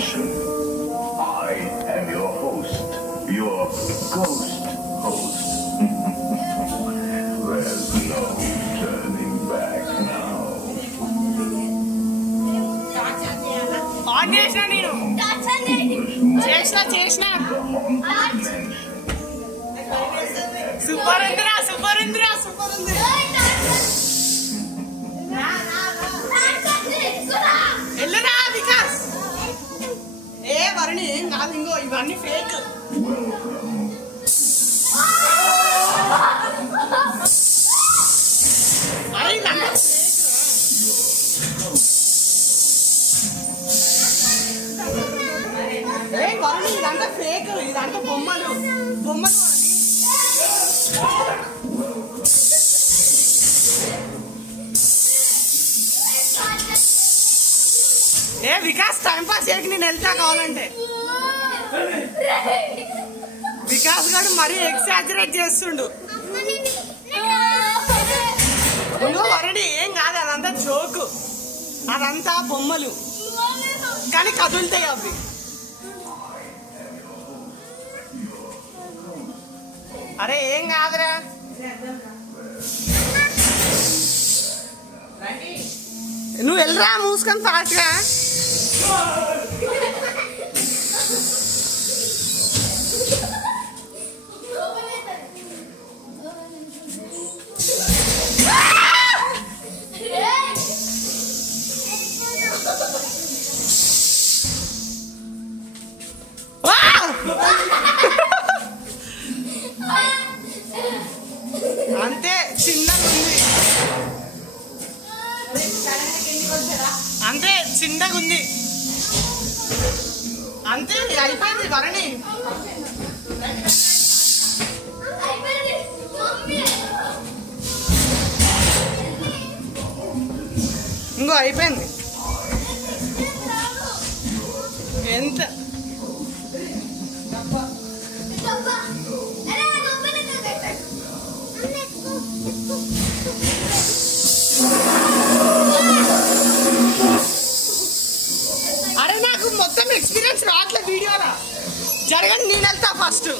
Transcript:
dimension. I am your host, your ghost host. There's no turning back now. On చేసిన నేను చేసిన super ఉందిరా వెళ్ళరా వికాస్ ఏ వరుణి కాదు ఇంకో ఇవన్నీ ఫేక్ ఏ వరుణి ఇదంతా ఫేక్ ఇదంతా బొమ్మలు ఏ వికాస్ టైం పాస్ చేయక నేను వెళ్తా కావాలంటే వికాస్ గారు మరీ ఎక్సాజరేట్ చేస్తుండు వరడి ఏం కాదు అదంతా జోకు అదంతా బొమ్మలు కానీ కదులుతాయి అవి అరే ఏం కాదురా నువ్వు వెళ్ళరా మూసుకొని ఫాస్ట్గా అంతే చిన్నగా ఉంది అంతే చిన్నగా ఉంది అంతే అయిపోయింది వరణి ఇంకో అయిపోయింది ఎంత అరే నాకు మొత్తం ఎక్స్పీరియన్స్ రావట్లే వీడియోలో జరగండి నేను వెళ్తా ఫస్ట్